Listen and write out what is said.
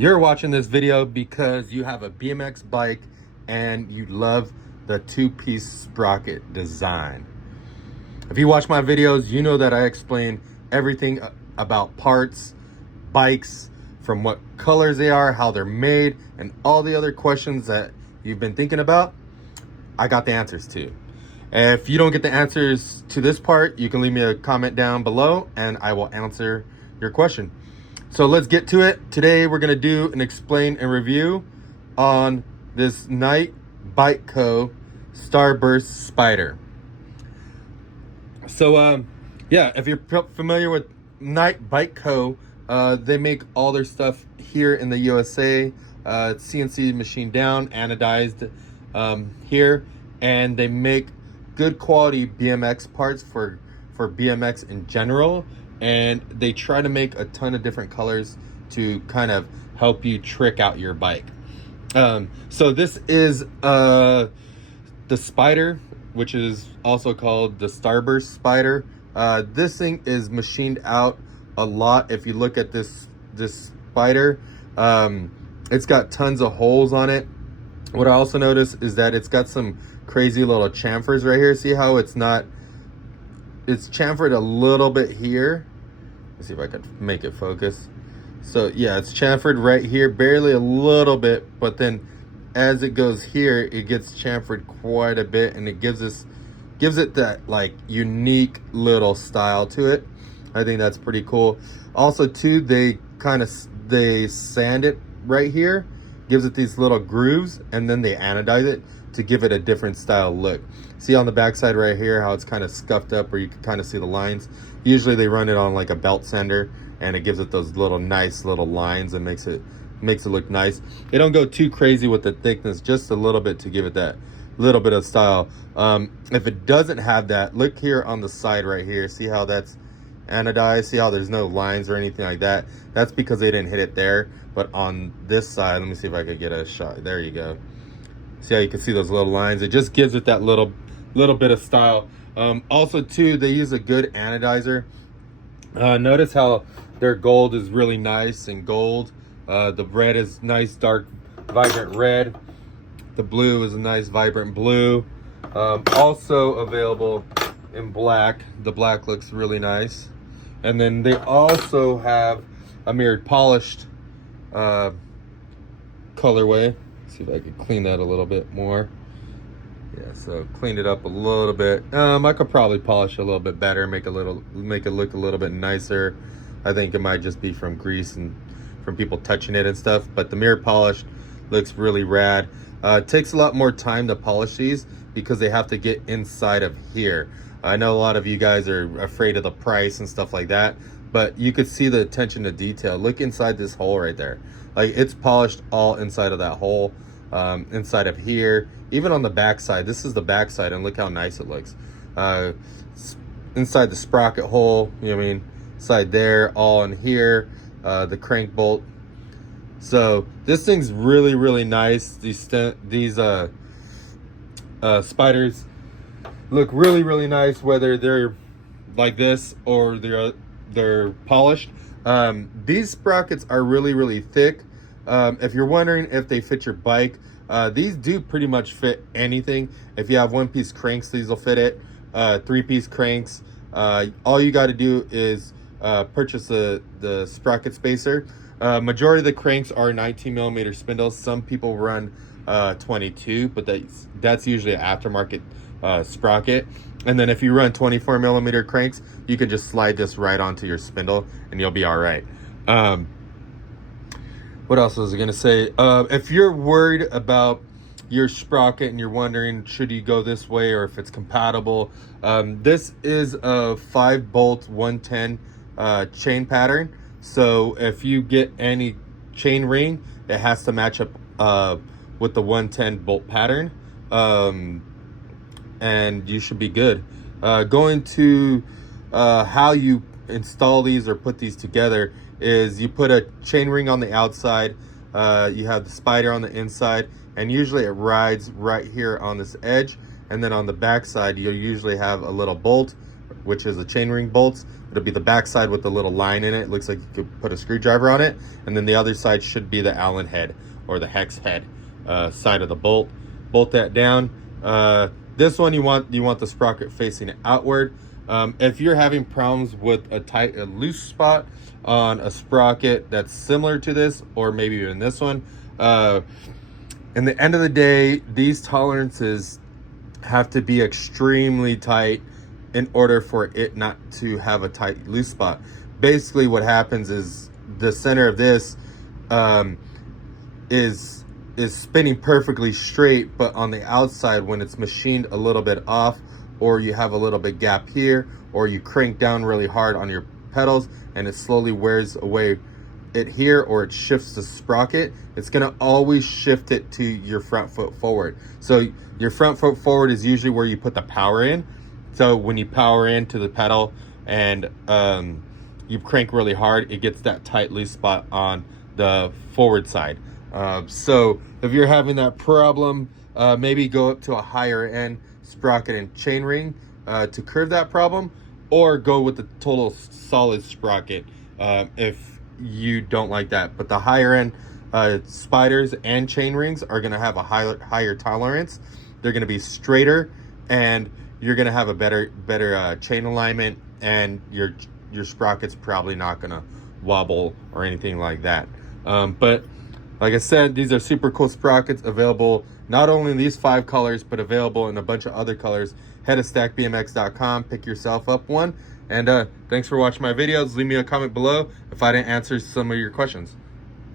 You're watching this video because you have a BMX bike and you love the two-piece sprocket design. If you watch my videos, you know that I explain everything about parts, bikes, from what colors they are, how they're made, and all the other questions that you've been thinking about, I got the answers to. If you don't get the answers to this part, you can leave me a comment down below and I will answer your question. So let's get to it. Today we're gonna do an explain and review on this Knight Bike Co Starburst Spider. So yeah, if you're familiar with Knight Bike Co, they make all their stuff here in the USA. It's CNC machined down, anodized here, and they make good quality BMX parts for BMX in general, and they try to make a ton of different colors to kind of help you trick out your bike. So this is the Spider, which is also called the Starburst Spider. This thing is machined out a lot. If you look at this Spider, it's got tons of holes on it. What I also noticed is that it's got some crazy little chamfers right here. See how it's chamfered a little bit here. Let's see if I can make it focus. So yeah, it's chamfered right here, barely a little bit, but then as it goes here, it gets chamfered quite a bit, and it gives it that like unique little style to it. I think that's pretty cool. Also too, they sand it right here, gives it these little grooves, and then they anodize it to give it a different style look. See on the backside right here how it's kind of scuffed up, where you can kind of see the lines. Usually they run it on like a belt sander, and it gives it those little nice little lines and makes it look nice. They don't go too crazy with the thickness, just a little bit to give it that little bit of style. If it doesn't have that, look here on the side right here. See how that's anodized? See how there's no lines or anything like that? That's because they didn't hit it there. But on this side, let me see if I could get a shot. There you go. See how you can see those little lines? It just gives it that little bit of style. Also too, they use a good anodizer. Notice how their gold is really nice and gold. The red is nice, dark, vibrant red. The blue is a nice, vibrant blue. Also available in black. The black looks really nice. And then they also have a mirrored polished colorway. Let's see if I could clean that a little bit more. Yeah, so cleaned it up a little bit. I could probably polish it a little bit better, make it look a little bit nicer. I think it might just be from grease and from people touching it and stuff, but the mirror polish looks really rad. It takes a lot more time to polish these because they have to get inside of here. I know a lot of you guys are afraid of the price and stuff like that, but you could see the attention to detail. Look inside this hole right there. Like, it's polished all inside of that hole, inside of here, even on the back side. This is the back side, and look how nice it looks. Inside the sprocket hole, you know what I mean, inside there, all in here, the crank bolt. So this thing's really, really nice. These spiders look really, really nice, whether they're like this or they're polished. These sprockets are really, really thick. If you're wondering if they fit your bike, these do pretty much fit anything. If you have one-piece cranks, these will fit it. Three-piece cranks, all you got to do is purchase the sprocket spacer. Majority of the cranks are 19mm spindles. Some people run 22, but that's usually an aftermarket sprocket. And then if you run 24mm cranks, you can just slide this right onto your spindle and you'll be all right. What else was I gonna say? If you're worried about your sprocket and you're wondering should you go this way or if it's compatible, this is a 5-bolt 110 chain pattern. So if you get any chain ring, it has to match up with the 110 bolt pattern, and you should be good. Going to how you install these or put these together is you put a chain ring on the outside, you have the spider on the inside, and usually it rides right here on this edge, and then on the back side you'll usually have a little bolt which is the chainring bolts. It'll be the back side with the little line in it. It looks like you could put a screwdriver on it. And then the other side should be the Allen head or the hex head side of the bolt. Bolt that down. This one you want the sprocket facing outward. If you're having problems with a loose spot on a sprocket that's similar to this, or maybe even this one, in the end of the day, these tolerances have to be extremely tight in order for it not to have a tight loose spot. Basically what happens is the center of this is spinning perfectly straight, but on the outside, when it's machined a little bit off, or you have a little bit gap here, or you crank down really hard on your pedals and it slowly wears away it here, or it shifts the sprocket, it's gonna always shift it to your front foot forward. So your front foot forward is usually where you put the power in. So when you power into the pedal and you crank really hard, it gets that tight loose spot on the forward side. So if you're having that problem, maybe go up to a higher end sprocket and chainring to curb that problem, or go with the total solid sprocket if you don't like that. But the higher end spiders and chain rings are going to have a higher tolerance. They're going to be straighter, and you're going to have a better chain alignment, and your sprocket's probably not going to wobble or anything like that. But like I said, these are super cool sprockets, available not only in these 5 colors, but available in a bunch of other colors. Head to stackbmx.com, pick yourself up one. And thanks for watching my videos. Leave me a comment below if I didn't answer some of your questions.